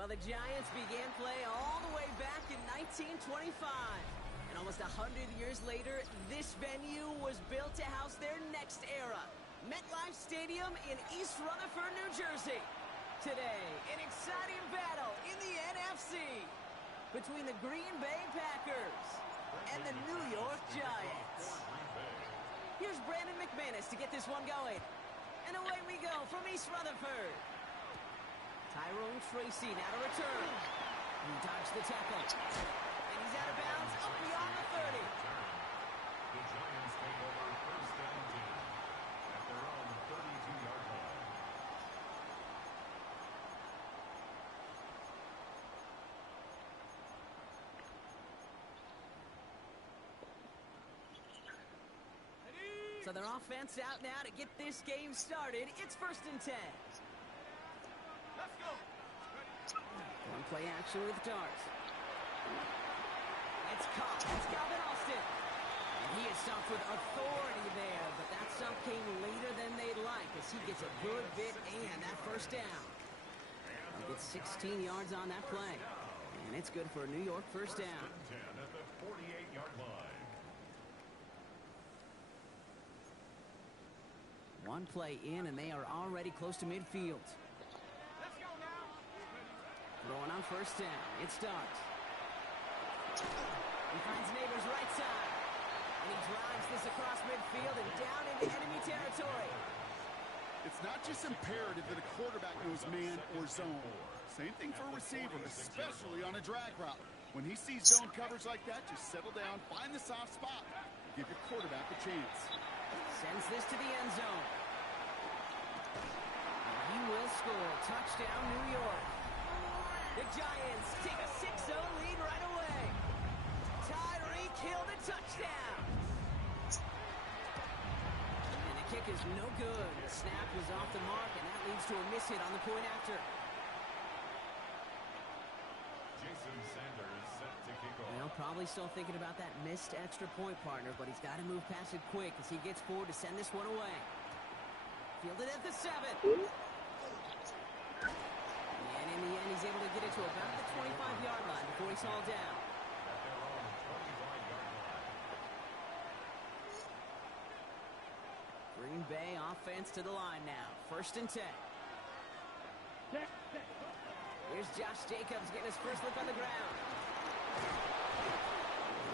Well, the Giants began play all the way back in 1925. And almost 100 years later, this venue was built to house their next era. MetLife Stadium in East Rutherford, New Jersey. Today, an exciting battle in the NFC between the Green Bay Packers and the New York Giants. Here's Brandon McManus to get this one going. And away we go from East Rutherford. Tyrone Tracy now to return. He dodged the tackle. And he's out of bounds up beyond the 30. The Giants take over first and 10 at their own 32-yard line. So their offense out now to get this game started. It's first and 10. Let's go. One play action with Dart. It's caught. It's Calvin Austin. And he is stopped with authority there, but that stop came later than they'd like as he gets a good bit and that first down. He gets 16 yards on that play. And it's good for a New York first down. First and 10 at the 48-yard line. One play in, and they are already close to midfield. Throwing on first down. It's Dart. He finds Neighbors right side. And he drives this across midfield and down into enemy territory. It's not just imperative that a quarterback knows man or zone. Same thing for a receiver, especially on a drag route. When he sees zone coverage like that, just settle down, find the soft spot, and give your quarterback a chance. Sends this to the end zone. And he will score. Touchdown, New York. The Giants take a 6-0 lead right away. Tyreek Hill the touchdown. And the kick is no good. The snap was off the mark, and that leads to a miss hit on the point after. Jason Sanders set to kick off. Well, probably still thinking about that missed extra point, partner, but he's got to move past it quick as he gets forward to send this one away. Fielded at the 7. And in the end, he's able to get it to about the 25-yard line before he's hauled down. At their own 25-yard line. Green Bay offense to the line now. First and 10. Here's Josh Jacobs getting his first look on the ground.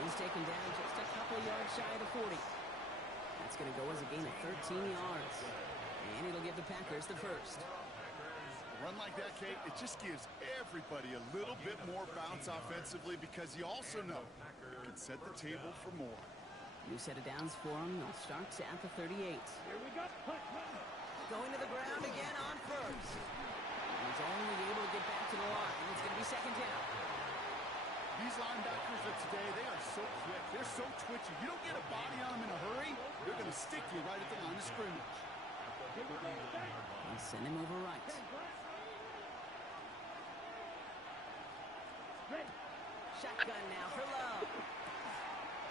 He's taken down just a couple yards shy of the 40. That's going to go as a gain of 13 yards. And it'll give the Packers the first. A run like that, Kate, it just gives everybody a little bit more bounce offensively because you also know you can set the table for more. New set of downs for him. They'll start at the 38. Here we go. Going to the ground again on first. He's only able to get back to the line. It's going to be second down. These linebackers of today, they are so quick. They're so twitchy. You don't get a body on them in a hurry, they're going to stick you right at the line of scrimmage. And send him over right. Shotgun now for Love.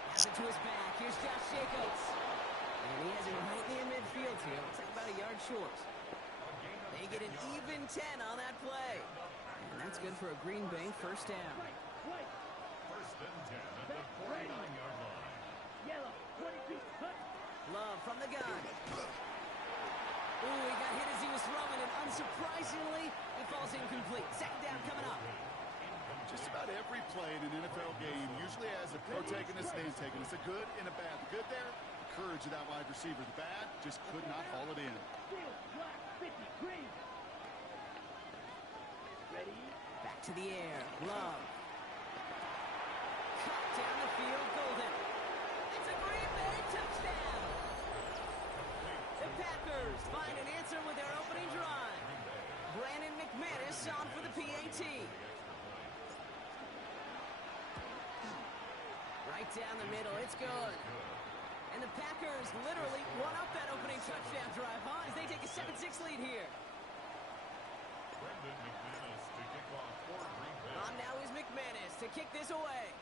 Pass it to his back. Here's Josh Jacobs. And he has it right near midfield here. Looks like about a yard short. They get an even 10 on that play. And that's good for a Green Bay first down. First and 10 at the 49-yard line. Yellow, 22, Love from the gun. Ooh, he got hit as he was throwing, and unsurprisingly, it falls incomplete. Second down coming up. Just about every play in an NFL game usually has a protagonist and antagonist, a good and a bad. The good there, the courage of that wide receiver. The bad, just could not haul it in. steel, black, 50, green. Ready? Back to the air. Love. Cut down the field. Golden. It's a Green Bay touchdown. The Packers find an answer with their opening drive. Brandon McManus on for the PAT. Right down the middle. It's good. And the Packers literally won up that opening touchdown drive, as they take a 7-6 lead here. Brandon McManus to kick off for Green Bay. On now is McManus to kick this away.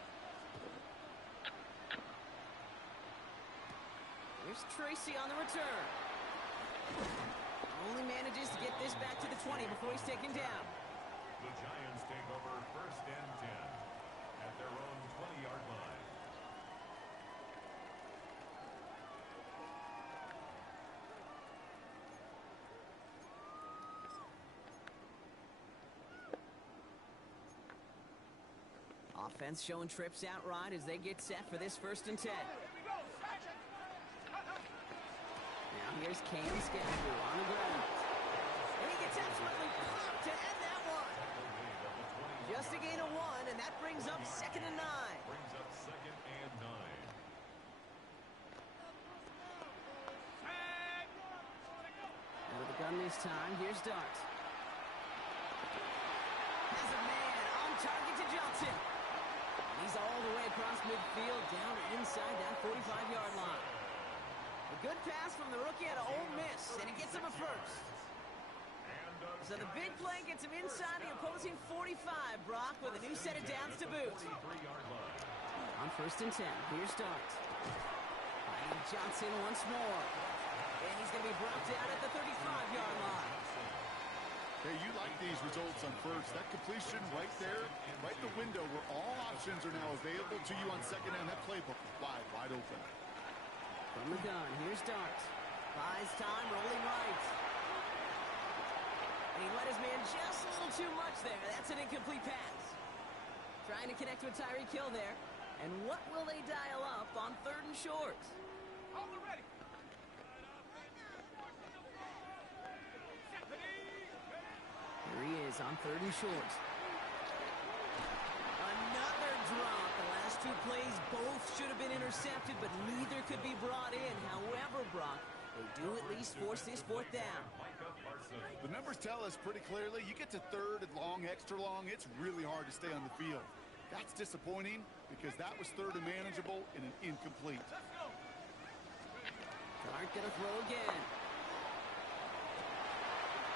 Here's Tracy on the return. Only manages to get this back to the 20 before he's taken down. The Giants take over 1st and 10 at their own 20-yard line. Offense showing trips out right as they get set for this 1st and 10. Now here's Cam Scandrew on the ground. And he gets absolutely pumped to end that one. Just a gain of 1, and that brings up 2nd and 9. Brings up 2nd and 9. And with the gun this time, here's Dart. Has a man on target to Johnson. And he's all the way across midfield down inside that 45-yard line. A good pass from the rookie out of Ole Miss, and it gets him a first. So the big play gets him inside the opposing 45, Brock, with a new set of downs to boot. On 1st and 10, here's Dart. Finding Johnson once more. And he's going to be brought down at the 35-yard line. Hey, you like these results on first. That completion right there, right in the window where all options are now available to you on 2nd down. That playbook is wide open. From the gun, here's Dart. Buys time, rolling right. And he let his man just a little too much there. That's an incomplete pass. Trying to connect with Tyreek Hill there. And what will they dial up on 3rd and short? Hold it ready. Here he is on 3rd and short. Another drop. The last 2 plays both should have been intercepted, but neither could be brought in. However, Brock, they do at least force this 4th down. The numbers tell us pretty clearly, you get to 3rd and long, extra long, it's really hard to stay on the field. That's disappointing because that was 3rd and manageable and an incomplete. Dart gonna throw again.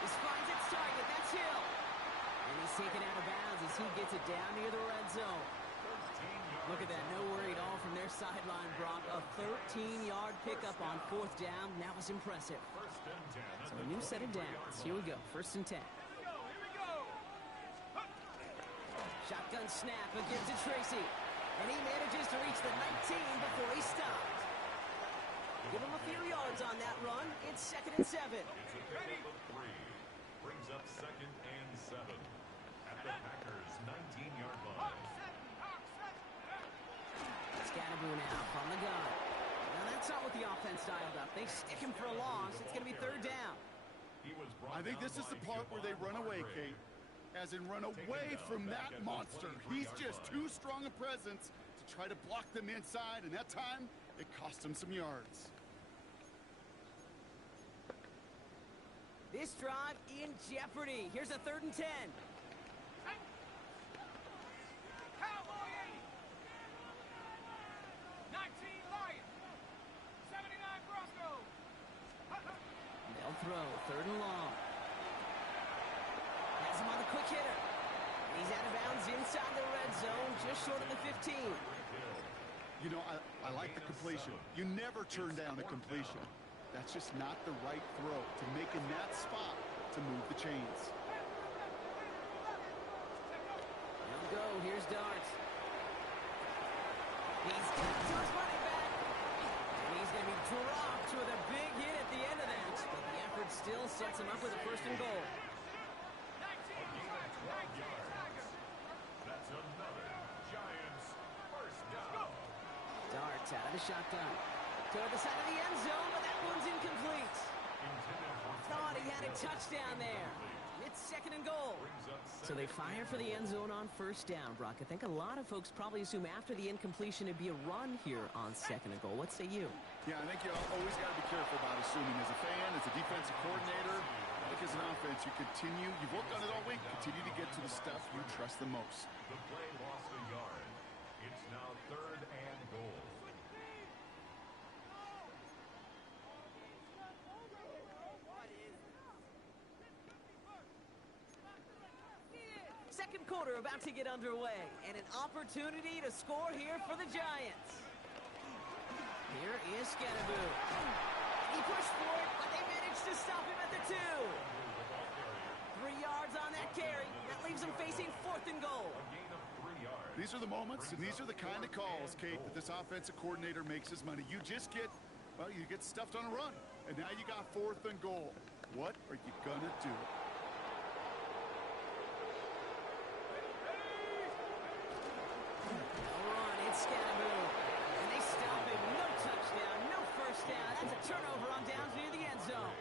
This finds its target. That's Hill. And he's taken out of bounds as he gets it down near the red zone. Look at that. No worry at all from their sideline, Brock. A 13-yard pickup on 4th down. That was impressive. So a new set of downs. Here we go. 1st and 10. Shotgun snap again to Tracy. And he manages to reach the 19 before he stopped. Give him a few yards on that run. It's 2nd and 7. It's a pickup of 3. Brings up 2nd and 7 at the Packers' 19-yard line. Scandrew now from the gun. Now that's not what the offense dialed up. They stick him for a loss. It's going to be 3rd down. I think this is the part where they run away, Kate. As in run away from that monster. He's just too strong a presence to try to block them inside, and that time, it cost him some yards. This drive in jeopardy. Here's a 3rd and 10. Cowboy 80. 19 Lions. 79 Broncos. They'll throw 3rd and long. Has him on the quick hitter. And he's out of bounds inside the red zone, just short of the 15. You know, I like the completion. You never turn down a completion. That's just not the right throw to make in that spot to move the chains. He'll go. Here's Dart. He's got to his running back. And he's going to be dropped with a big hit at the end of that. But the effort still sets him up with a 1st and goal. That's another Giants 1st down. Dart out of the shotgun. Toward the side of the end zone, but that one's incomplete. Thought he had a touchdown there. It's 2nd and goal. So they fire for the end zone on 1st down, Brock. I think a lot of folks probably assume after the incompletion it'd be a run here on 2nd and goal. What say you? Yeah, I think you always got to be careful about assuming. As a fan, as a defensive coordinator, I think as an offense, you've worked on it all week, continue to get to the stuff you trust the most. The play lost a yard. It's now 3rd and goal. Second quarter about to get underway, and an opportunity to score here for the Giants. Here is Scandrew. He pushed for it, but they managed to stop him at the 2. 3 yards on that carry. That leaves leaves them facing 4th and goal. A gain of 3 yards. These are the moments, and these are the kind of calls, Kate, that this offensive coordinator makes his money. You just get, well, you get stuffed on a run, and now you got 4th and goal. What are you going to do? Scannaboo. And they stop him. No touchdown, no first down. That's a turnover on downs near the end zone.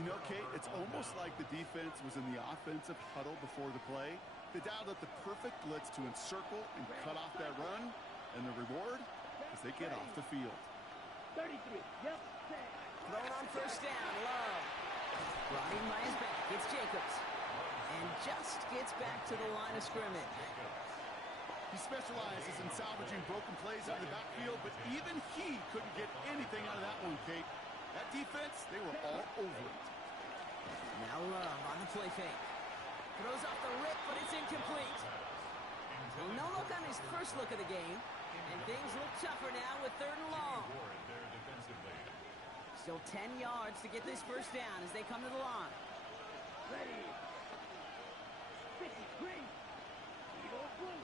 You know, Kate, it's almost like the defense was in the offensive huddle before the play. They dialed up the perfect blitz to encircle and cut off that run. And the reward is they get off the field. 33. Yep. Thrown on first down. Love. Brought in by his back. It's Jacobs. And just gets back to the line of scrimmage. He specializes in salvaging broken plays out of the backfield, but even he couldn't get anything out of that one, Kate. That defense, they were all over it. Now Love on the play fake. Throws off the rip, but it's incomplete. Well, no look on his first look of the game, and things look tougher now with 3rd and long. Still 10 yards to get this first down as they come to the line. Ready. 53. Eagle blue.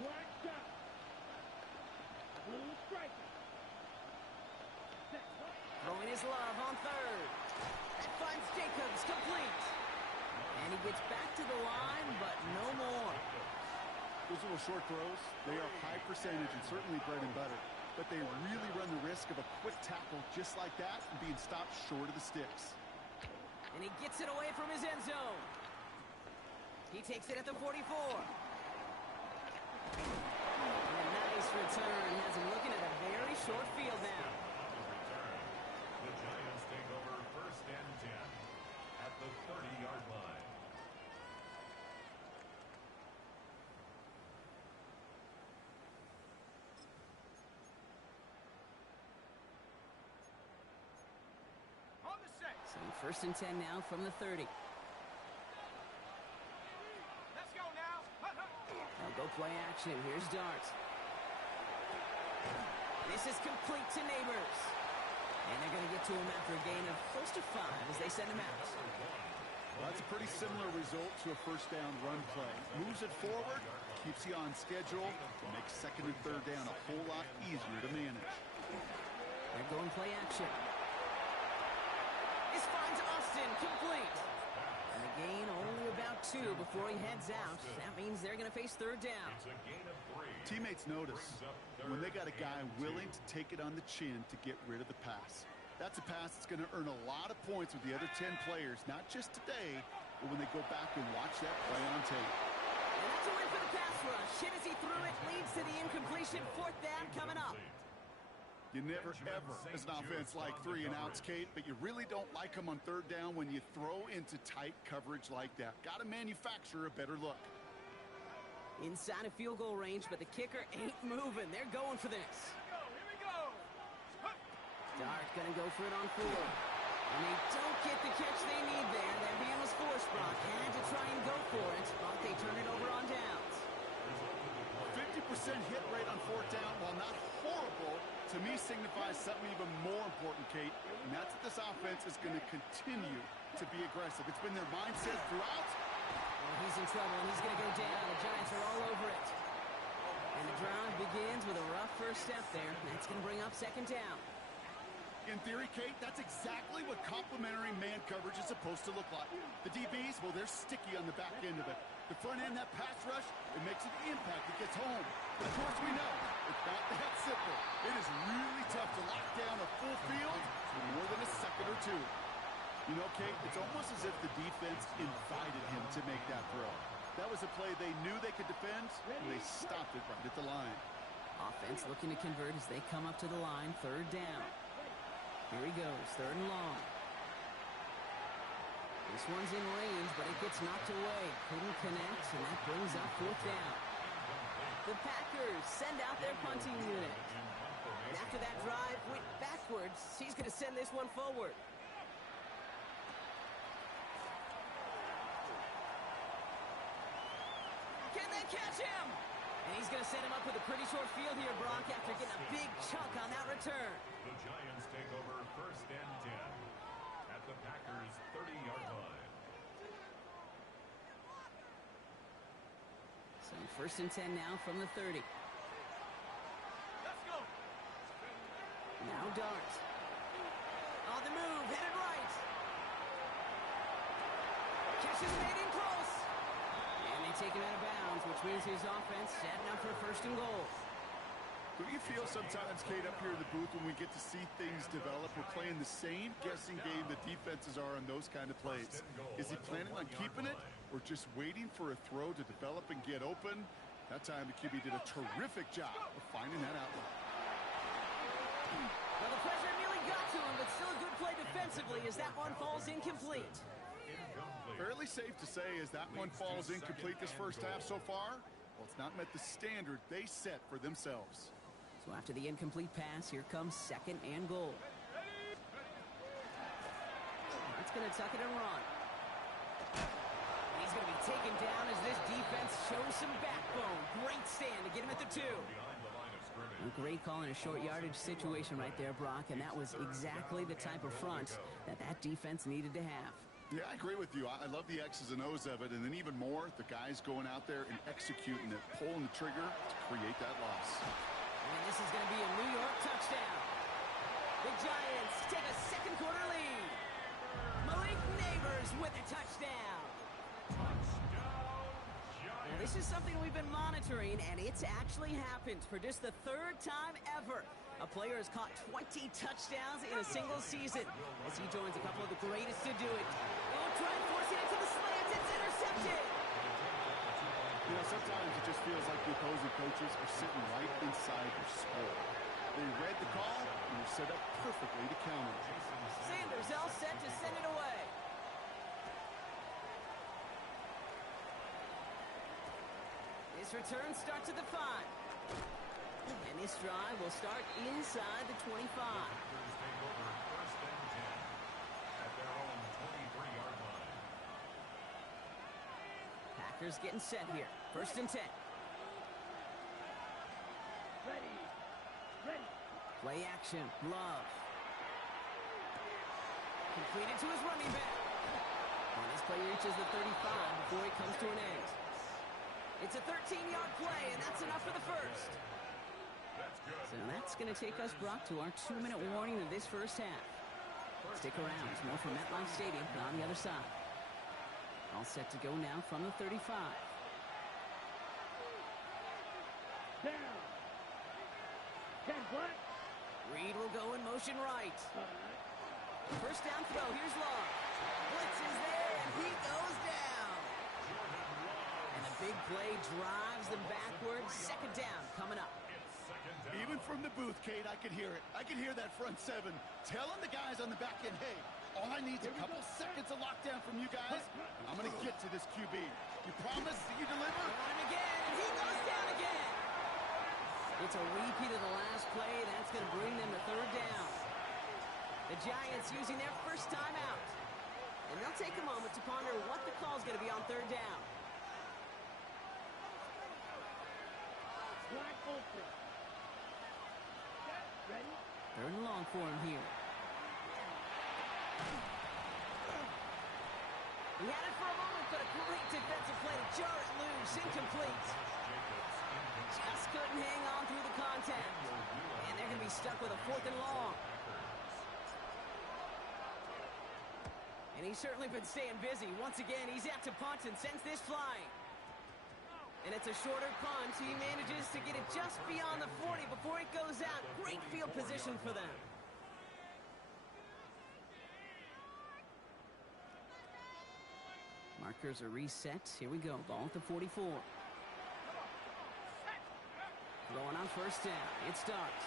Black dot. Blue striker. Throwing his Love on 3rd. That finds Jacobs complete. And he gets back to the line, but no more. Those little short throws, they are high percentage and certainly bread and butter. But they really run the risk of a quick tackle just like that and being stopped short of the sticks. And he gets it away from his end zone. He takes it at the 44. And a nice return has him looking at a very short field now. The Giants take over 1st and 10 at the 30-yard line. On the set. So 1st and 10 now from the 30. Let's go now. They'll go play action. Here's Dart. This is complete to Neighbors. And they're going to get to him after a gain of close to 5 as they send him out. Well, that's a pretty similar result to a first down run play. Moves it forward, keeps you on schedule, and makes 2nd and 3rd down a whole lot easier to manage. They're going play action. This finds Austin complete. And the gain only about 2 before he heads out. That means they're going to face 3rd down. It's a gain of 3. Teammates notice when they got a guy willing to take it on the chin to get rid of the pass. That's a pass that's going to earn a lot of points with the other 10 players, not just today, but when they go back and watch that play on tape. And that's a win for the pass rush. Hit as he threw it, leads to the incompletion. 4th down coming up. You never, ever, as an offense, like 3 and outs, Kate, but you really don't like them on 3rd down when you throw into tight coverage like that. Got to manufacture a better look. Inside of field goal range, but the kicker ain't moving. They're going for this. Here we go. Dart gonna go for it on 4. And they don't get the catch they need there. That man was forced, Brock. Had to try and go for it, but they turn it over on downs. 50% hit rate on 4th down, while not horrible, to me signifies something even more important, Kate. And that's that this offense is going to continue to be aggressive. It's been their mindset throughout. Well, he's in trouble, and he's going to go down. The Giants are all over it. And the drive begins with a rough first step there. That's going to bring up 2nd down. In theory, Kate, that's exactly what complementary man coverage is supposed to look like. The DBs, well, they're sticky on the back end of it. The front end, that pass rush, it makes an impact. It gets home. But of course, we know it's not that simple. It is really tough to lock down a full field for more than a second or 2. You know, Kate, it's almost as if the defense invited him to make that throw. That was a play they knew they could defend, and they stopped it right at the line. Offense looking to convert as they come up to the line. 3rd down. Here he goes, 3rd and long. This one's in range, but it gets knocked away. Couldn't connect, and that brings up 4th down. The Packers send out their punting unit. And after that drive went backwards, he's going to send this one forward. Can they catch him? And he's going to set him up with a pretty short field here, Brock, after getting a big chunk on that return. The Giants take over 1st and 10 at the Packers' 30-yard line. First and 10 now from the 30. Let's go. Now Dart. On the move, headed right. Catch is made in close. And they take him out of bounds, which means his offense setting up for first and goal. Do you feel sometimes, Kate, up here in the booth when we get to see things develop, we're playing the same guessing game that defenses are on those kind of plays? Is he planning on keeping it or just waiting for a throw to develop and get open? That time the QB did a terrific job of finding that outlet. Well, the pressure nearly got to him, but still a good play defensively as that one falls incomplete. Fairly safe to say as that one falls incomplete this first half so far, well, it's not met the standard they set for themselves. So after the incomplete pass, here comes second and goal. That's going to tuck it and run. He's going to be taken down as this defense shows some backbone. Great stand to get him at the 2. A great call in a short yardage situation right there, Brock, and that was exactly the type of front that defense needed to have. Yeah, I agree with you. I love the X's and O's of it, and then even more, the guys going out there and executing it, pulling the trigger to create that loss. And this is going to be a New York touchdown. The Giants take a second quarter lead. Malik Neighbors with a touchdown. Well, this is something we've been monitoring, and it's actually happened for just the third time ever. A player has caught 20 touchdowns in a single season as he joins a couple of the greatest to do it. Oh, try and force it into the slant. It's intercepted. You know, sometimes it just feels like the opposing coaches are sitting right inside their skull. They read the call and were set up perfectly to counter. Sanders all set to send it away. This return starts at the 5. And this drive will start inside the 25. Packers getting set here. First and 10. Ready. Ready. Play action. Love. Completed to his running back. And this play reaches the 35 before it comes to an end. It's a 13-yard play, and that's enough for the first. So that's going to take us, Brock, to our 2-minute warning of this first half. Stick around. It's more from MetLife Stadium on the other side. All set to go now from the 35. Down. 10 black. Reed will go in motion right. First down throw. Here's Long. Blitz is there, and he goes down. And the big play drives them backwards. Second down coming up. Even from the booth, Kate, I could hear it. I could hear that front 7 telling the guys on the back end, hey, all I need is a couple seconds of lockdown from you guys, and I'm going to get to this QB. You promise that you deliver? And again, and he goes down again. It's a repeat of the last play. That's going to bring them to third down. The Giants using their first time out. And they'll take a moment to ponder what the call is going to be on third down. Black open. Ready. Third and long for him here. He had it for a moment, but a great defensive play to jar it loose. Incomplete. Just couldn't hang on through the contact. And they're going to be stuck with a fourth and long. And he's certainly been staying busy. Once again, he's out to punt and sends this flying. And it's a shorter punt. He manages to get it just beyond the 40 before it goes out. Great field position for them. Markers are reset. Here we go. Ball at the 44. Going on first down. It's Dart.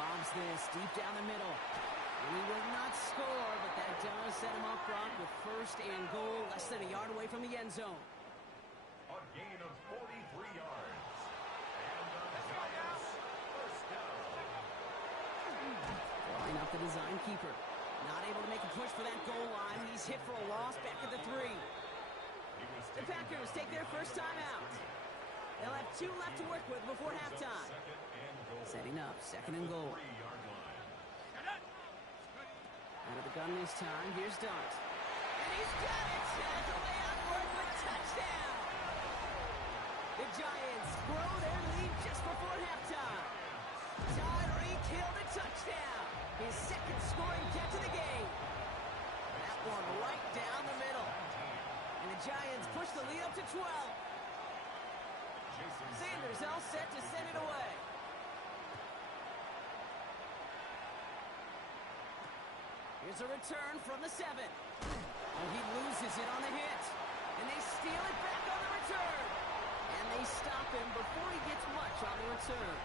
Lobs this deep down the middle. And he will not score, but that does set him up, Brock, with first and goal, less than a yard away from the end zone. A gain of 43 yards. And the Giants first down. Line up the design keeper. Not able to make a push for that goal line. He's hit for a loss back at the 3. The Packers take their first time out. They'll have 2 left to work with before halftime. Setting up, second and goal. Out of the gun this time, here's Dart. And he's got it! And that's a way out for a quick touchdown! The Giants grow their lead just before halftime. Tyreek Hill a touchdown. His second scoring catch of the game. That one right down the middle. And the Giants push the lead up to 12. Sanders all set to send it away. Here's a return from the 7. Oh, he loses it on the hit. And they steal it back on the return. And they stop him before he gets much on the return.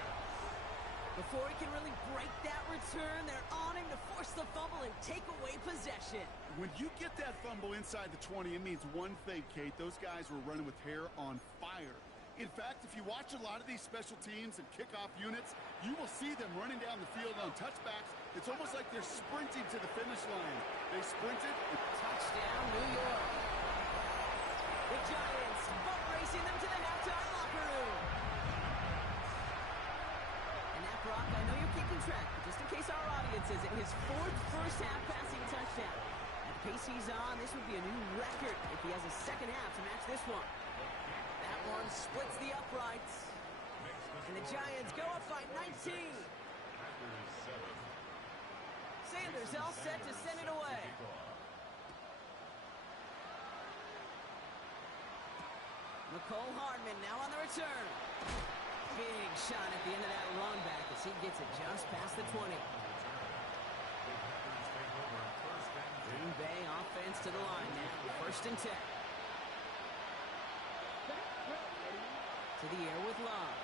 Before he can really break that return, they're on him to force the fumble and take away possession. When you get that fumble inside the 20, it means one thing, Kate. Those guys were running with hair on fire. In fact, if you watch a lot of these special teams and kickoff units, you will see them running down the field on touchbacks. It's almost like they're sprinting to the finish line. They sprinted. Touchdown, New York. The Giants boat racing them to the halftime locker room. And that, Brock, I know you're keeping track, but just in case our audience isn't, his 4th first-half passing touchdown. At the pace he's on, this would be a new record if he has a second half to match this one. That one splits the uprights. And the Giants go up by 19. Sanders all set to send it away. McCole Hardman now on the return. Big shot at the end of that run back as he gets it just past the 20. Green Bay offense to the line now. 1st and 10. To the air with Love.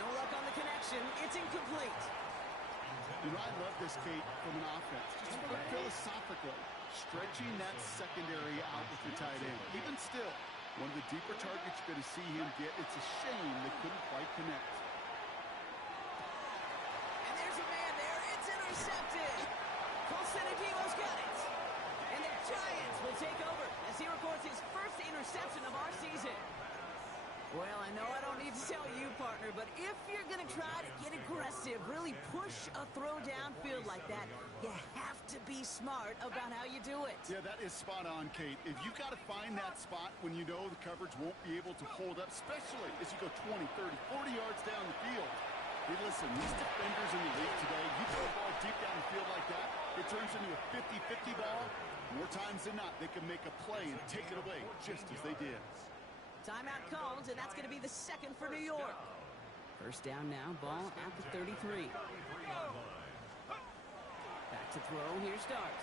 No luck on the connection. It's incomplete. You know, I love this, Kate, from an offense. Just philosophically, stretching that secondary out with the tight end. Even still, one of the deeper targets you're going to see him get. It's a shame they couldn't quite connect. And there's a man there. It's intercepted. Colson Aguilar's got it. And the Giants will take over as he records his first interception of our season. Well, I know I don't need to tell you, partner, but if you're going to try to get aggressive, really push a throw downfield like that, you have to be smart about how you do it. Yeah, that is spot on, Kate. If you got to find that spot when you know the coverage won't be able to hold up, especially as you go 20, 30, 40 yards down the field. Hey, listen, these defenders in the league today, you throw a ball deep down the field like that, it turns into a 50-50 ball. More times than not, they can make a play and take it away, just as they did. Timeout called, and that's going to be the 2nd for New York. First down now, ball at the 33. Back to throw, here starts.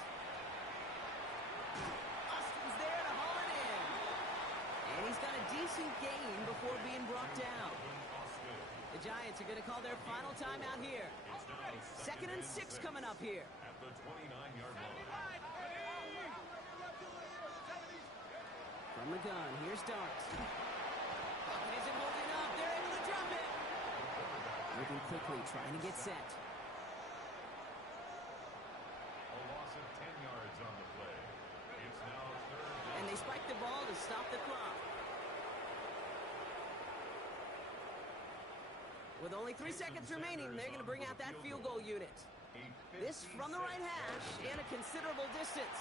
Austin's there to haul it in. And he's got a decent gain before being brought down. The Giants are going to call their final timeout here. 2nd and 6 coming up here. At the 29-yard line. From the gun, here's Darts. Pocket isn't holding up. They're able to drop it. Moving quickly, trying to get set. A loss of 10 yards on the play. It's now 3rd. And they spike the ball to stop the clock. With only 3 seconds remaining, they're going to bring out that field goal unit. This from the right hash and a considerable distance.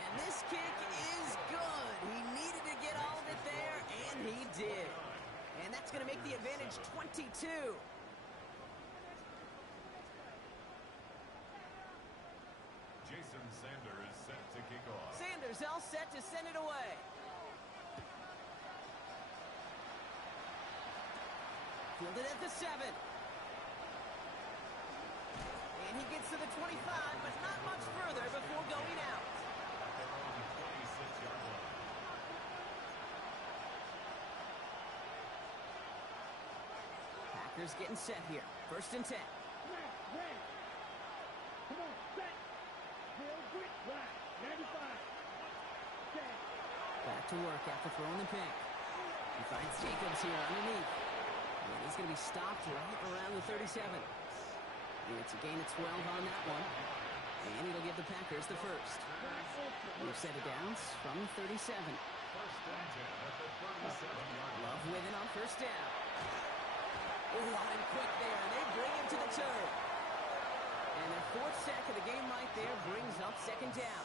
And this kick is good. He needed to get all of it there, and he did. And that's going to make the advantage 22. Jason Sanders set to kick off. Sanders all set to send it away. Fielded at the 7. And he gets to the 25, but not much further before going out. At their own 26-yard line. Packers getting set here. 1st and 10. Ready. Come on, set. Field quick. Right. 95. Set. Back to work after throwing the pick. He finds Jacobs here underneath. And he's going to be stopped right around the 37. It's a gain of 12 on that one. And it'll give the Packers the first. New set of downs from 37. First and 10 at the 37-yard line. Love with it on 1st down. Oh, on him quick there, and they bring him to the turn. And their 4th sack of the game right there brings up 2nd down.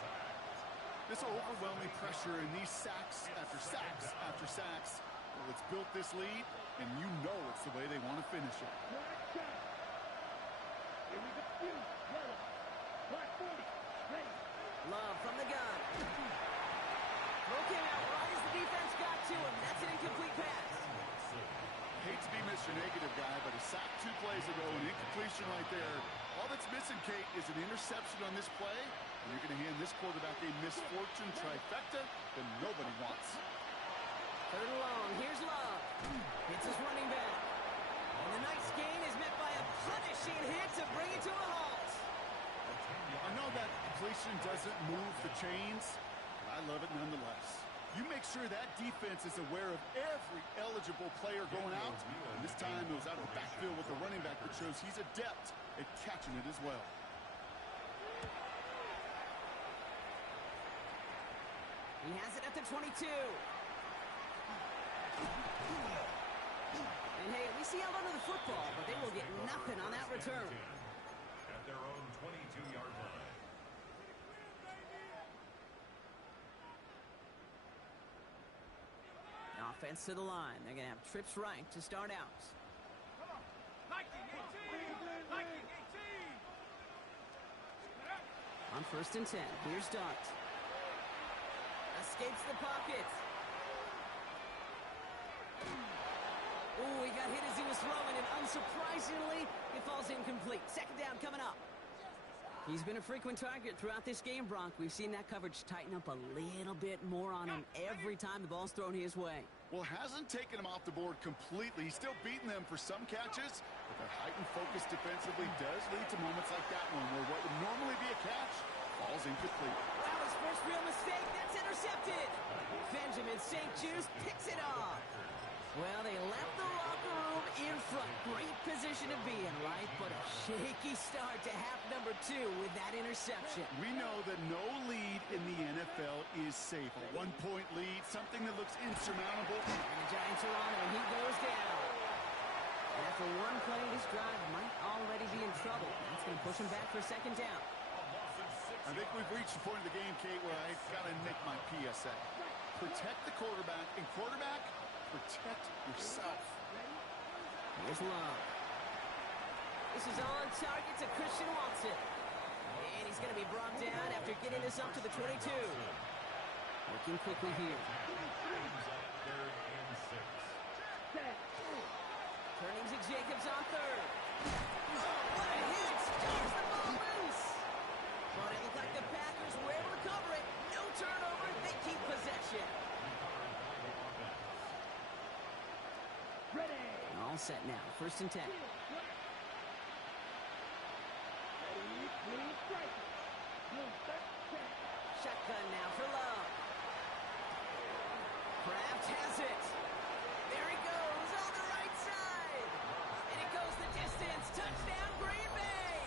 This overwhelming pressure and these sacks after sacks after sacks. Well, it's built this lead, and you know it's the way they want to finish it. Here we go. Yellow. Black 40. Ready. Love from the gun. Throw came out right as the defense got to him. That's an incomplete pass. Hate to be Mr. Negative guy, but a sack 2 plays ago, an incompletion right there. All that's missing, Kate, is an interception on this play, and you're going to hand this quarterback a misfortune trifecta that nobody wants. 3rd and long. Here's Love. Hits his running back. And the nice gain is met by a punishing hit to bring it to a halt. I know that completion doesn't move the chains, but I love it nonetheless. You make sure that defense is aware of every eligible player going out. And this time it was out of the backfield with the running back that shows he's adept at catching it as well. He has it at the 22. And hey, at least he held onto the football, but they will get nothing on that return. At their own 22-yard line. Offense to the line. They're going to have trips right to start out. Come on. Lightning 18. Lightning 18. On 1st and 10. Here's Dart. Escapes the pocket. Ooh, he got hit as he was throwing, and unsurprisingly, it falls incomplete. 2nd down coming up. He's been a frequent target throughout this game, Bronk. We've seen that coverage tighten up a little bit more on him every time the ball's thrown his way. Well, hasn't taken him off the board completely. He's still beating them for some catches, but the heightened focus defensively does lead to moments like that one where what would normally be a catch falls incomplete. Wow, his first real mistake. That's intercepted. Benjamin St. Juice picks it off. Well, they left the locker room in front. Great position to be in, right? But a shaky start to half number 2 with that interception. We know that no lead in the NFL is safe. A 1-point lead, something that looks insurmountable. And the Giants are on it, and he goes down. And after one play, this drive might already be in trouble. That's going to push him back for 2nd down. I think we've reached the point of the game, Kate, where I've got to make my PSA. Protect the quarterback, and quarterback, protect yourself. Here's Love. This is on target to Christian Watson. And he's going to be brought down after getting this up to the 22. Working quickly here. Turning to Jacobs on 3rd. Oh, what a hit! Stops the ball loose. But it looked like the Packers were able to cover it. No turnover. They keep possession. Ready. All set now. 1st and 10. Ready. Clean strike. Shotgun now for Love. Kraft has it. There he goes on the right side. And it goes the distance. Touchdown, Green Bay.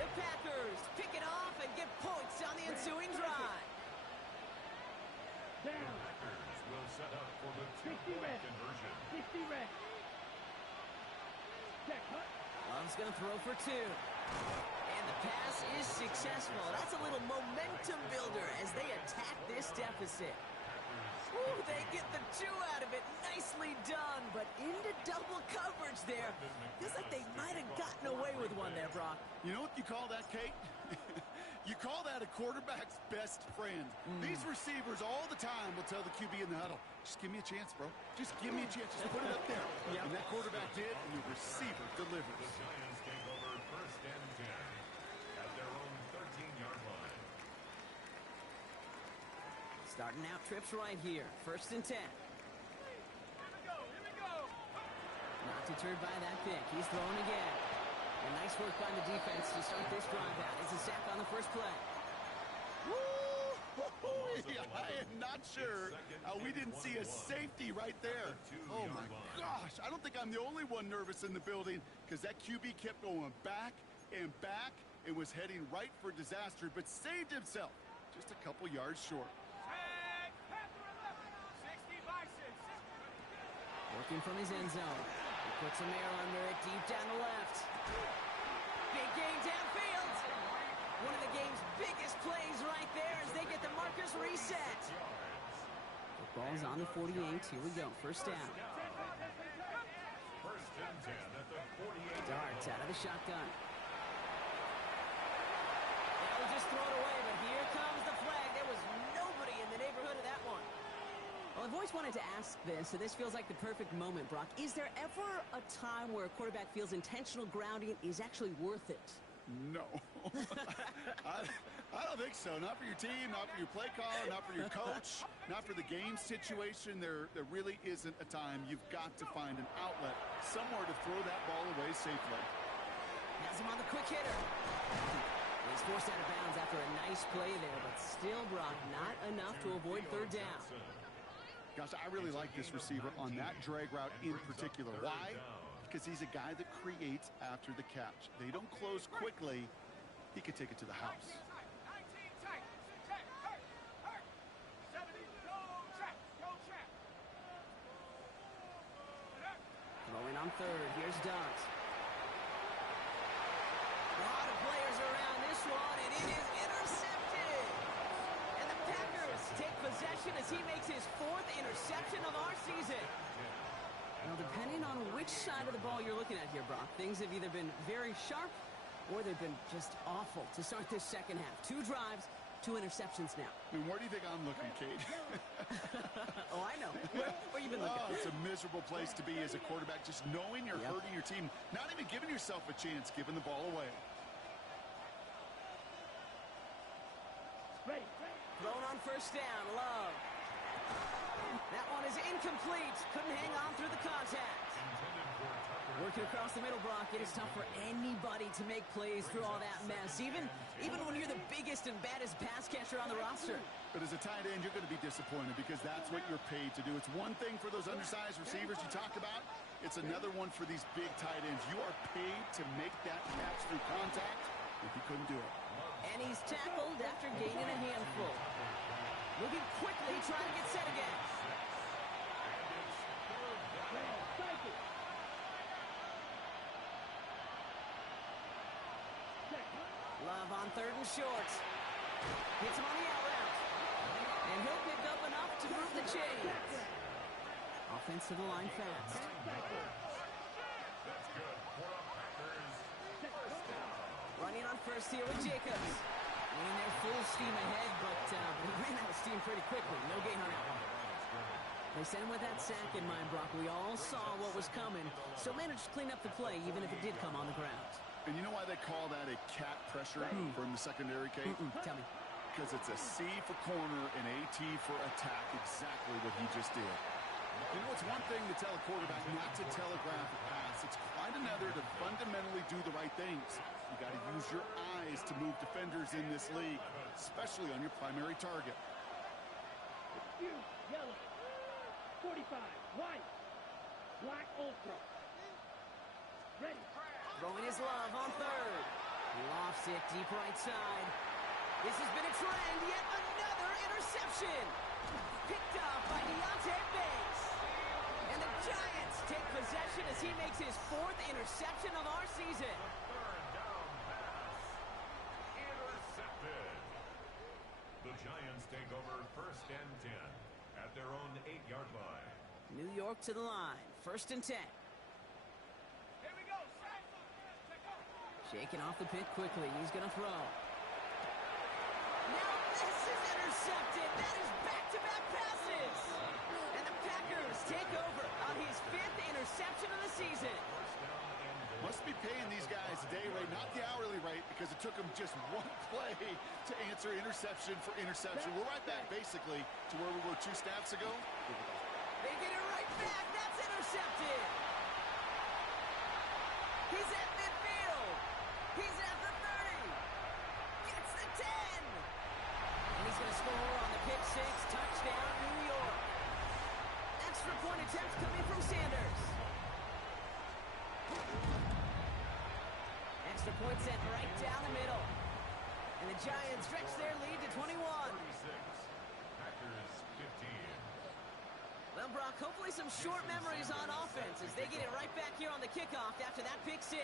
The Packers pick it off and get points on the ensuing drive. Down. Packers will set up for the 60 2-point red. conversion. 60 red. Check, cut. Love's going to throw for 2. And the pass is successful. That's a little momentum builder as they attack this deficit. Ooh, they get the 2 out of it. Nicely done, but into double coverage there. Feels like they might have gotten away with one there, Brock. You know what you call that, Kate? You call that a quarterback's best friend. These receivers all the time will tell the QB in the huddle, just give me a chance, bro. Just give me a chance. Just put it up there. Yep. And that quarterback did, and the receiver delivers. The Giants take over 1st and 10 at their own 13-yard line. Starting out trips right here. 1st and 10. Here we go. Not deterred by that pick. He's throwing again. And nice work by the defense to start this drive out. It's a sack on the first play. Yeah, I am not sure how we didn't see a safety right there. Oh, my gosh. I don't think I'm the only one nervous in the building because that QB kept going back and back and was heading right for disaster, but saved himself just a couple yards short. Tag. Panther 11. 60 Bison. Working from his end zone. He puts some air under it deep down the left. Big gain downfield. One of the game's biggest plays right there as they get the markers reset. The ball's on the 48. Here we go. First down. First and 10 at the 48. Darts out of the shotgun. That was just thrown away, but here comes the flag. There was nobody in the neighborhood of that one. Well, I've always wanted to ask this, so this feels like the perfect moment, Brock. Is there ever a time where a quarterback feels intentional grounding is actually worth it? No. I don't think so. Not for your team, not for your play caller, not for your coach, not for the game situation. There really isn't a time. You've got to find an outlet, somewhere to throw that ball away safely. Has him on the quick hitter. He's forced out of bounds after a nice play there, but still, Brock, not enough to avoid third down. Gosh, I really like this receiver on that drag route in particular. Why? Because he's a guy that creates after the catch. They don't close quickly. He could take it to the house. 19 tight. Check. Hurt. 70. Go check. Throwing on third. Here's Dunt. A lot of players around this one, and it is intercepted. And the Packers take possession as he makes his 4th interception of our season. Now, depending on which side of the ball you're looking at here, Brock, things have either been very sharp or they've been just awful to start this second half. 2 drives, 2 interceptions now. I mean, where do you think I'm looking, Kate? Oh, I know. Where you been looking? Oh, it's a miserable place to be as a quarterback, just knowing you're hurting your team, not even giving yourself a chance, giving the ball away. Ready. Thrown on first down, Love. That one is incomplete. Couldn't hang on through the contact. Working across the middle, Brock, it is tough for anybody to make plays through all that mess, even when you're the biggest and baddest pass catcher on the roster. But as a tight end, you're going to be disappointed because that's what you're paid to do. It's one thing for those undersized receivers you talk about. It's another one for these big tight ends. You are paid to make that catch through contact if you couldn't do it. And he's tackled after gaining a handful. Moving quickly, trying to get set again. Love on third and short. Hits him on the out route. And he'll pick up enough to move the chains. Offense to the line fast. Running on first here with Jacobs. Running there full steam ahead, but he ran out of steam pretty quickly. No gain on that one. They sent him with that sack in mind, Brock. We all saw what was coming, so managed to clean up the play, even if it did come on the ground. And you know why they call that a cat pressure from the secondary, Kate? Tell me. Because it's a C for corner and a T for attack, exactly what he just did. You know, it's one thing to tell a quarterback not to telegraph a pass. It's quite another to fundamentally do the right things. You got to use your eyes to move defenders in this league, especially on your primary target. Yellow. 45. White. Black ultra. Ready. Throwing his Love on third. Lofts it deep right side. This has been a trend. Yet another interception. Picked up by Deontay Bates. And the Giants take possession as he makes his 4th interception of our season. Third down pass. Intercepted. The Giants take over first and 10 at their own 8-yard line. New York to the line. First and 10. Here we go. Set. Shaking off the pick quickly. He's going to throw. Now this is intercepted. That is back-to-back passes. And the Packers take over on his 5th interception of the season. Must be paying these guys day rate, not the hourly rate, because it took them just one play to answer interception for interception. We're right back, basically, to where we were 2 snaps ago. They get it right back. That's intercepted. He's at midfield. He's at the 30. Gets the 10. And he's going to score on the pick 6. Touchdown, New York. Extra point attempt coming from Sanders. Extra point sent right down the middle. And the Giants stretch their lead to 21. Packers 15. Well, Brock, hopefully some short memories on offense as they get it right back here on the kickoff after that pick 6.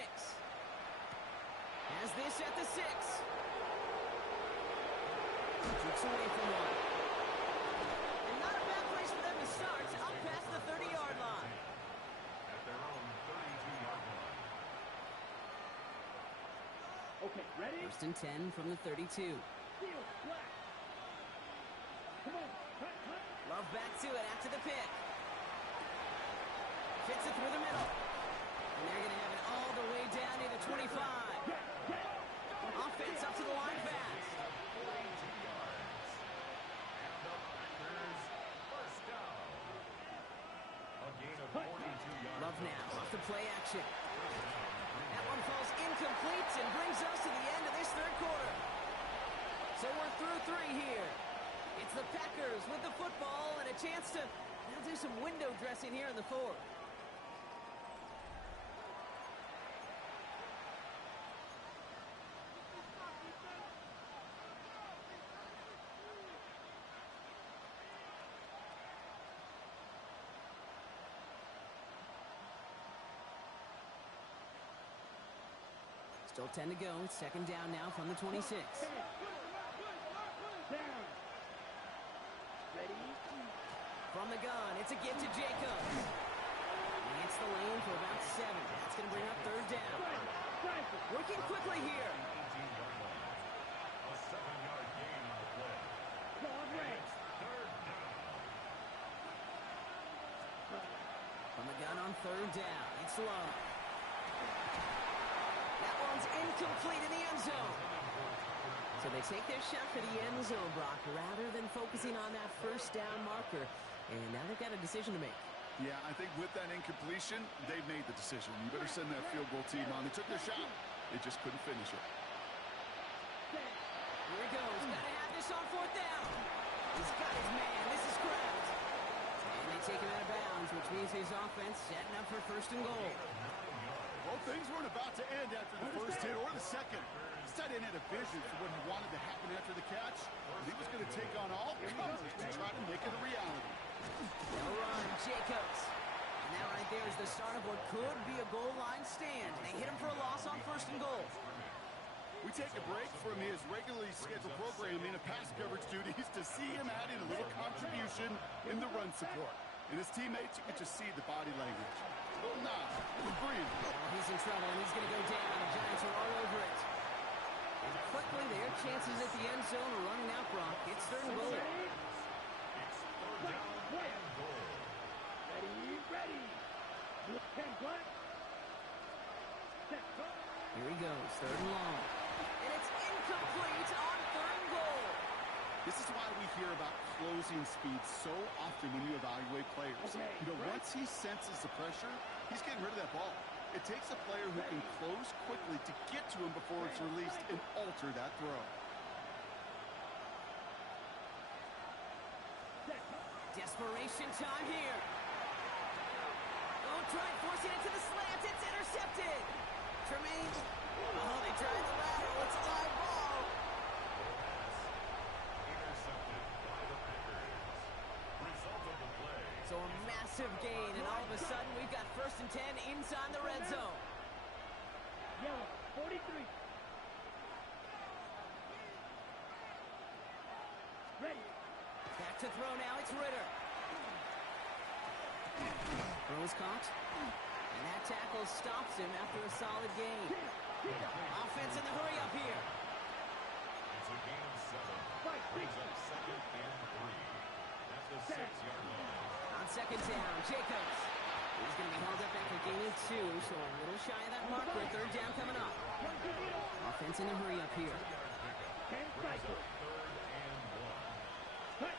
Has this at the 6. Keeps away from one. And not a bad place for them to start, up past the 30-yard line. At their own 32-yard line. Okay, ready? First and 10 from the 32. Field, black. Come on, cut, cut. Love back to it after the pick. Fits it through the middle. And they're going to have it all the way down to the 25. Offense up to the line fast. 42 yards. And the Packers first down. A gain of 42 yards. Love now off the play action. That one falls incomplete and brings us to the end of this third quarter. So we're through three here. It's the Packers with the football and a chance to do some window dressing here in the fourth. Still 10 to go. Second down now from the 26. Down. Ready? From the gun, it's a give to Jacobs. He hits the lane for about 7. That's going to bring up third down. Working quickly here. 18-yard line. A 7-yard gain on the play. Long range. Third down. From the gun on third down, it's low. That one's incomplete in the end zone. So they take their shot for the end zone, Brock, rather than focusing on that first down marker. And now they've got a decision to make. Yeah, I think with that incompletion, they've made the decision. You better send that field goal team on. They took their shot. They just couldn't finish it. Here he goes. Got to have this on fourth down. He's got his man. This is Kraft. And they take him out of bounds, which means his offense setting up for first and goal. Well, things weren't about to end after the first hit or the second. This tight end had a vision for what he wanted to happen after the catch. He was going to take on all comers to try to make it a reality. They'll run Jacobs. And that right there is the start of what could be a goal line stand. They hit him for a loss on first and goal. We take a break from his regularly scheduled programming of pass coverage duties to see him add in a little contribution in the run support. And his teammates, you can just see the body language. A little nod, a little breathe. Oh, he's in trouble, and he's going to go down. The Giants are all over it. And quickly, their chances at the end zone are running out, Brock. It's third and goal. It's third down and goal. Ready. Look, 10, black. Set, go. Here he goes, third and long. And it's incomplete on third and goal. This is why we hear about closing speed so often when you evaluate players. Once he senses the pressure, he's getting rid of that ball. It takes a player who can close quickly to get to him before it's released and alter that throw. Desperation time here. Oh, try forcing it to the slant. It's intercepted. Tremaine. Oh, they tried the lateral. It's a live ball. Intercepted by the Packers. Result of the play. So a massive gain, and all of a sudden we've got first and 10 inside the red zone. Yellow, 43. Ready. Back to throw now, it's Ritter. Throw is caught. And that tackle stops him after a solid gain. Offense in the hurry up here. It's a gain of 7. Brings up second and 3. At the 6-yard line. On second down, Jacobs. He's going to be held up after gaining 2, so a little shy of that marker. Third down coming up. Offense in the hurry up here. Brings up third and 1.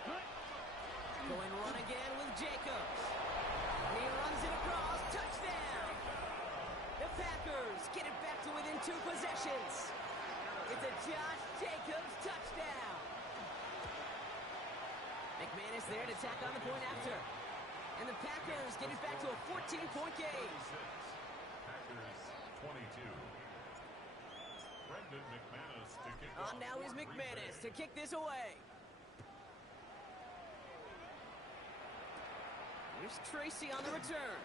Going run again with Jacobs. And he runs it across. Touchdown. The Packers get it back to within 2 possessions. It's a Josh Jacobs touchdown. McManus there to tack on the point after. And the Packers get it back to a 14-point game. Packers 22. Brendan McManus to kick off. On now is for Green McManus Bay. to kick this away. Here's Tracy on the return.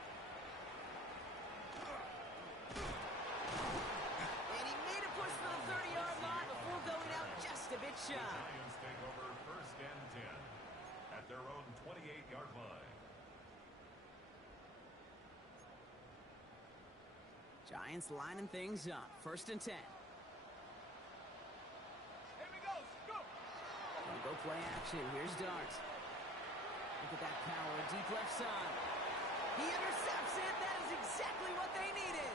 And he made a push for the 30-yard line before going out just a bit shy. Giants take over Giants lining things up. 1st and 10. Here we go. Go. Gonna go play action. Here's Dart. Look at that power. Deep left side. He intercepts it. That is exactly what they needed.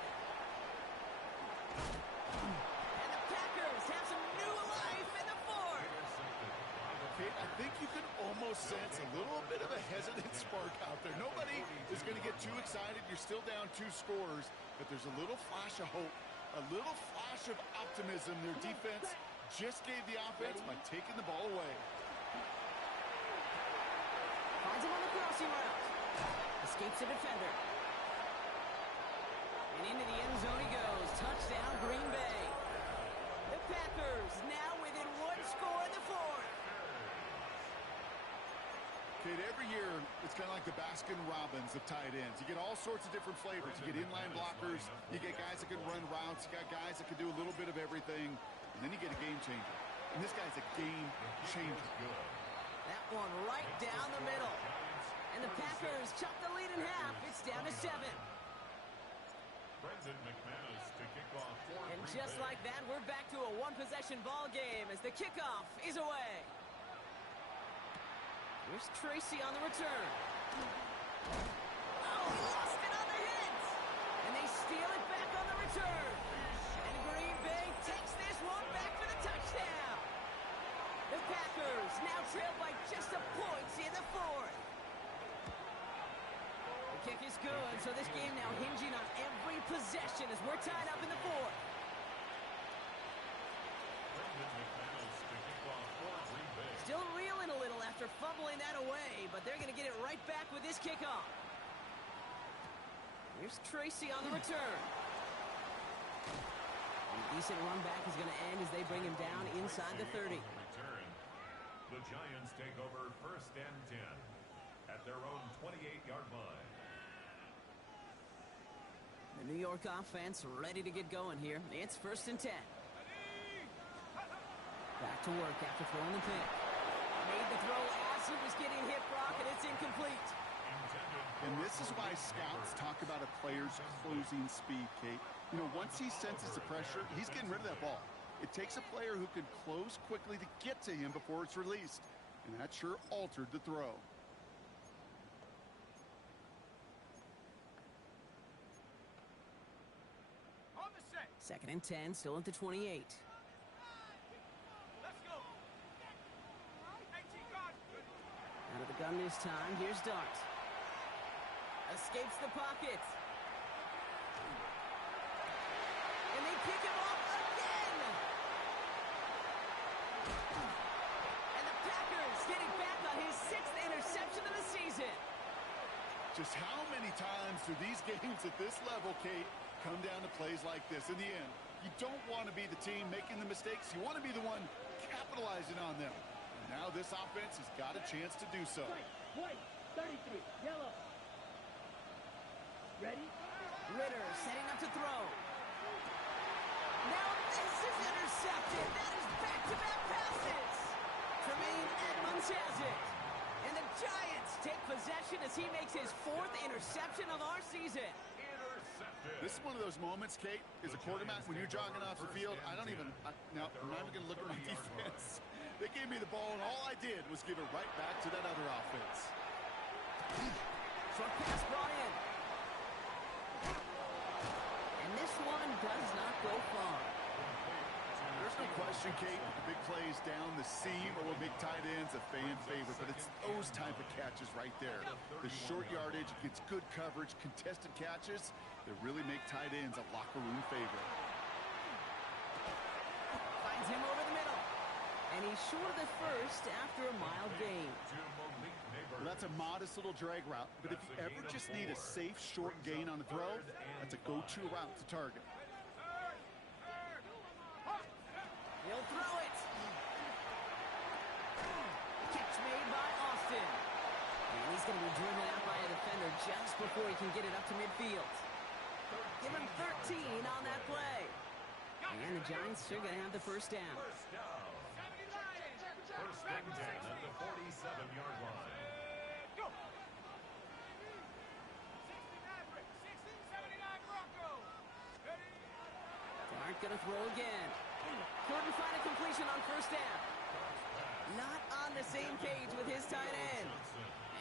And the Packers have some new life in the fourth. Kate, I think you can almost sense a little bit of a hesitant spark out there. Nobody is going to get too excited. You're still down 2 scores, but there's a little flash of hope, a little flash of optimism. Their defense just gave the offense by taking the ball away. Finds him on the crossing route. Escapes the defender. And into the end zone he goes. Touchdown, Green Bay. The Packers now within 1 score in the fourth. Kate, every year, it's kind of like the Baskin-Robbins of tight ends. You get all sorts of different flavors. You get inline blockers. You get guys that can run routes. You got guys that can do a little bit of everything. And then you get a game changer. And this guy's a game changer. That one right down the middle. And the Packers chop the lead in half. It's down to 7. And just like that, we're back to a 1-possession ball game as the kickoff is away. Here's Tracy on the return. Oh, he lost it on the hit. And they steal it back on the return. And Green Bay takes this one back for the touchdown. The Packers now trail by just a point in the fourth. The kick is good, so this game now hinging on every possession as we're tied up in the fourth. Still reeling a little after fumbling that away, but they're going to get it right back with this kickoff. Here's Tracy on the return. A decent run back is going to end as they bring him down inside the 30. The Giants take over 1st and 10 at their own 28-yard line. The New York offense ready to get going here. It's 1st and 10. Back to work after throwing the pick. Made the throw as he was getting hit, Brock, and it's incomplete. And this is why scouts talk about a player's closing speed, Kate. You know, once he senses the pressure, he's getting rid of that ball. It takes a player who can close quickly to get to him before it's released. And that sure altered the throw. On the set. 2nd and 10, still at the 28. Let's go. 18 guard. Out of the gun this time, here's Dart. Escapes the pocket. And they pick him off again. And the Packers getting back on his 6th interception of the season. Just how many times do these games at this level, Kate, come down to plays like this? In the end, you don't want to be the team making the mistakes. You want to be the one capitalizing on them. And now this offense has got a chance to do so. White, 33, yellow. Ready? Ritter setting up to throw. Now this is intercepted. That is back-to-back passes. Tremaine Edmonds has it. And the Giants take possession as he makes his 4th interception of our season. This is one of those moments, Kate, as a quarterback, when you're jogging off the field, I'm not even going to look at my defense. They gave me the ball, and all I did was give it right back to that other offense. Short pass brought in. And this one does not go far. There's no question, Kate, the big plays down the seam or big tight ends, a fan favorite, but it's those type of catches right there. The short yardage, gets good coverage, contested catches that really make tight ends a locker room favorite. Finds him over the middle. And he's short of the first after a mild gain. Well, that's a modest little drag route, but if you ever just need a safe, short gain on a throw, that's a go-to route to target. He'll throw it. Catch made by Austin. And he's going to be driven out by a defender just before he can get it up to midfield. Give him 13 on that play. And the Giants are going to have the first down. First and 10 at the 47-yard line. Go. 60 Maverick. 60, 79 Broncos. going to throw again. Couldn't find a completion on first down. Not on the same page with his tight end.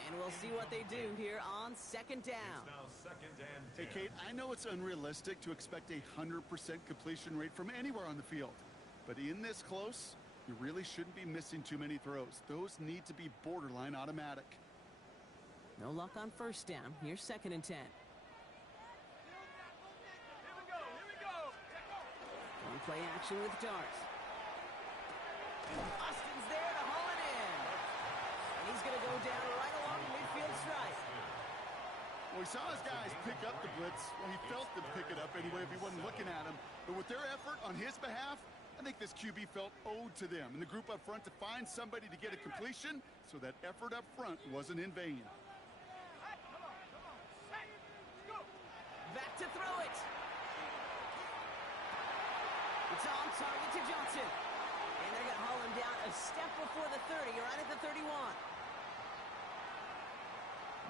And we'll see what they do here on second down. Now second and 10. Hey, Kate, I know it's unrealistic to expect a 100% completion rate from anywhere on the field. But in this close, you really shouldn't be missing too many throws. Those need to be borderline automatic. No luck on first down. Here's second and 10. Here we go. On play action with Darts. Austin's there to haul it in. And he's going to go down right along the midfield stripe. Well, he saw his guys pick up the blitz. Well, he felt them pick it up anyway if he wasn't looking at him. But with their effort on his behalf, I think this QB felt owed to them and the group up front to find somebody to get a completion, so that effort up front wasn't in vain. Hey, come on. Hey, let's go. Back to throw it. It's on target to Johnson. And they're going to haul him down a step before the 30, right at the 31.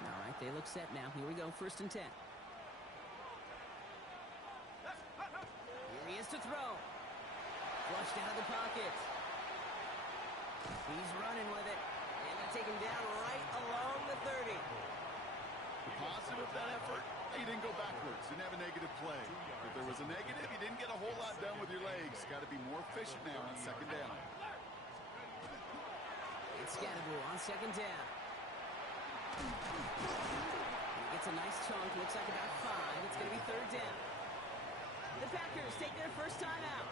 All right, they look set now. Here we go, first and 10. Here he is to throw. Flushed out of the pocket. He's running with it. And they take him down right along the 30. The positive of that effort, he didn't go backwards, didn't have a negative play. If there was a negative, you didn't get a whole lot done with your legs. Got to be more efficient now on second down. It's Scatterbroo on second down. He gets a nice chunk, looks like about 5. It's going to be third down. The Packers take their first time out.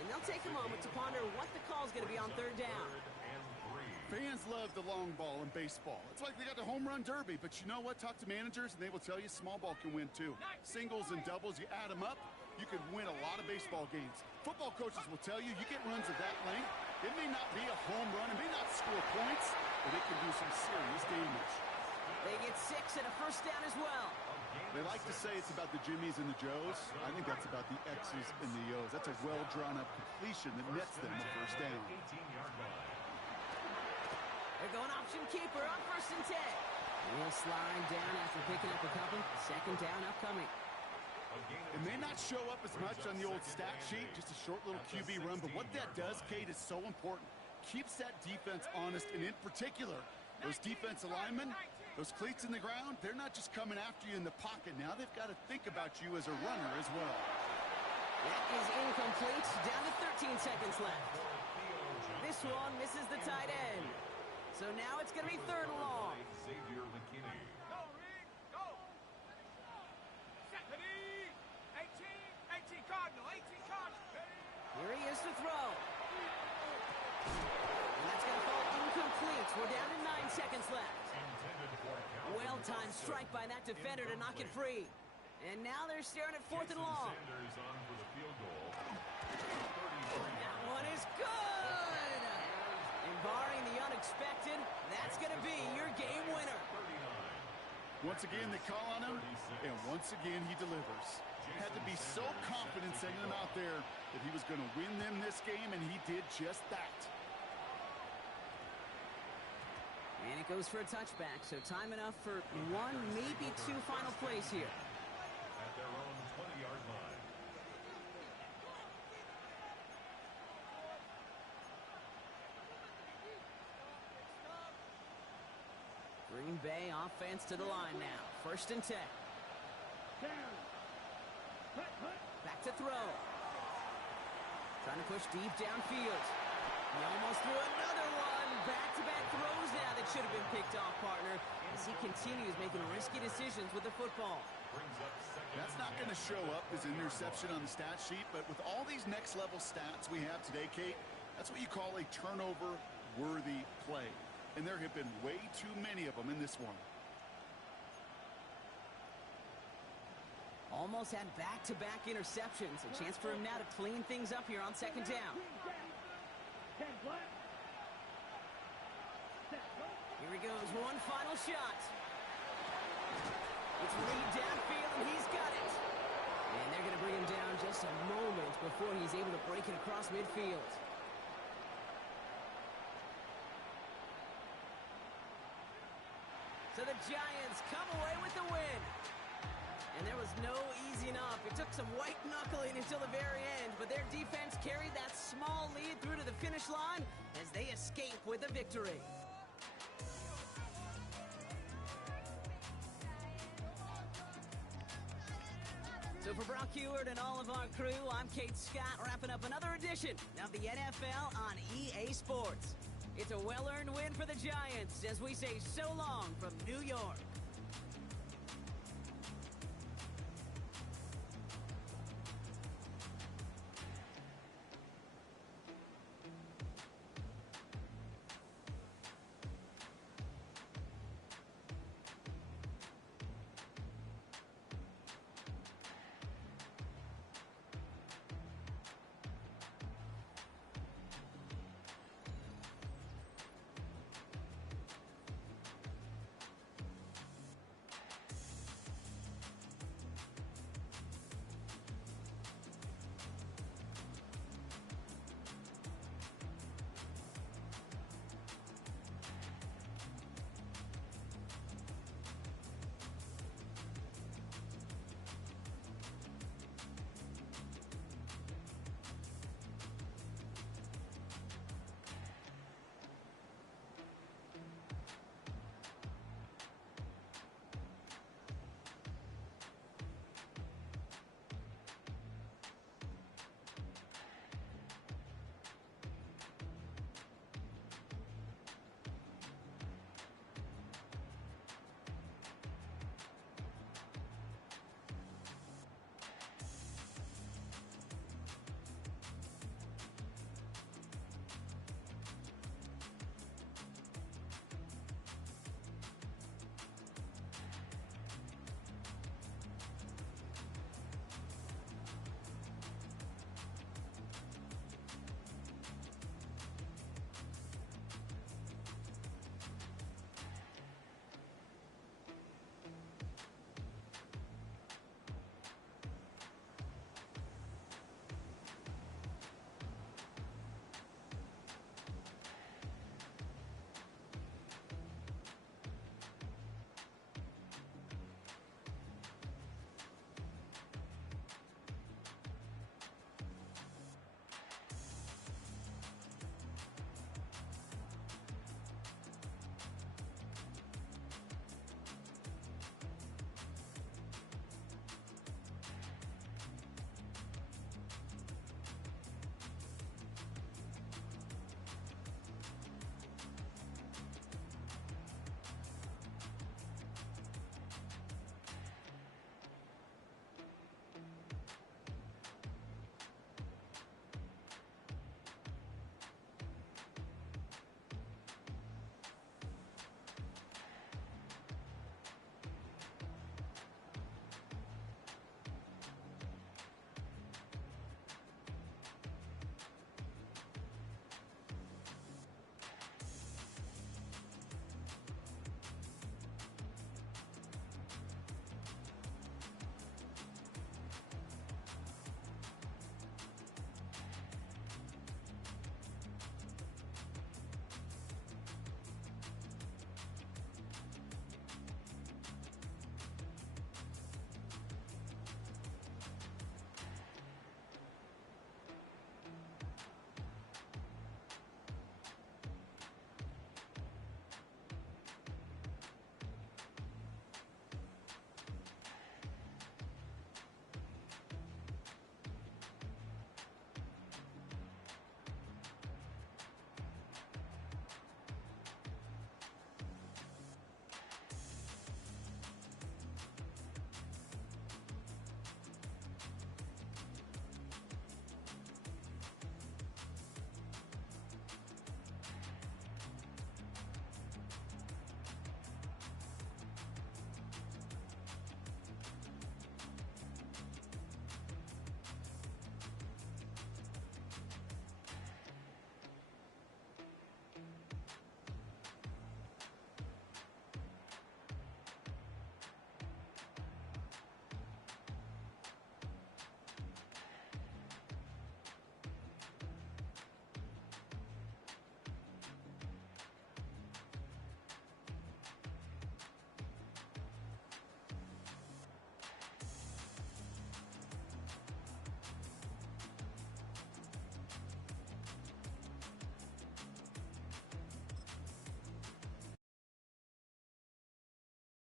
And they'll take a moment to ponder what the call is going to be on third down. Fans love the long ball in baseball. It's like they got the home run derby, but you know what? Talk to managers and they will tell you small ball can win too. Singles and doubles, you add them up, you can win a lot of baseball games. Football coaches will tell you, you get runs of that length, it may not be a home run, it may not score points, but it can do some serious damage. They get 6 and a first down as well. They like to say it's about the Jimmies and the Joes. I think that's about the X's and the O's. That's a well-drawn-up completion that nets them a first down. They're going option keeper on first and 10. He'll slide down after picking up a couple. Second down upcoming. It may not show up as much on the old stat sheet, just a short little QB run, but what that does, Kate, is so important. Keeps that defense honest, and in particular, those defensive linemen, those cleats in the ground, they're not just coming after you in the pocket. Now they've got to think about you as a runner as well. That is incomplete. Down to 13 seconds left. This one misses the tight end. So now it's going to be third and long. Xavier McKinney. Go, Rick, go. Set, ready. 18 Cardinal. Here he is to throw. And that's going to fall incomplete. We're down to 9 seconds left. Well-timed strike by that defender to knock it free. And now they're staring at fourth and long. Sanders on for the field goal. That one is good. And barring the unexpected, that's going to be your game winner. Once again, they call on him, and once again, he delivers. Had to be so confident sending him out there that he was going to win them this game, and he did just that. And it goes for a touchback, so time enough for 1, maybe 2 final plays here. At their own 20-yard line. Green Bay offense to the line now. First and 10. Back to throw. Trying to push deep downfield. He almost threw another one. Back-to-back throws now that should have been picked off, partner, as he continues making risky decisions with the football. That's not going to show up as an interception on the stat sheet, but with all these next-level stats we have today, Kate, that's what you call a turnover-worthy play. And there have been way too many of them in this one. Almost had back-to-back interceptions. A chance for him now to clean things up here on second down. Here he goes, one final shot. It's Reed downfield, and he's got it. And they're going to bring him down just a moment before he's able to break it across midfield. So the Giants come away with the win. And there was no easing up. It took some white knuckling until the very end, but their defense carried that small lead through to the finish line as they escape with a victory. So for Brock Heward and all of our crew, I'm Kate Scott, wrapping up another edition of the NFL on EA Sports. It's a well-earned win for the Giants as we say so long from New York.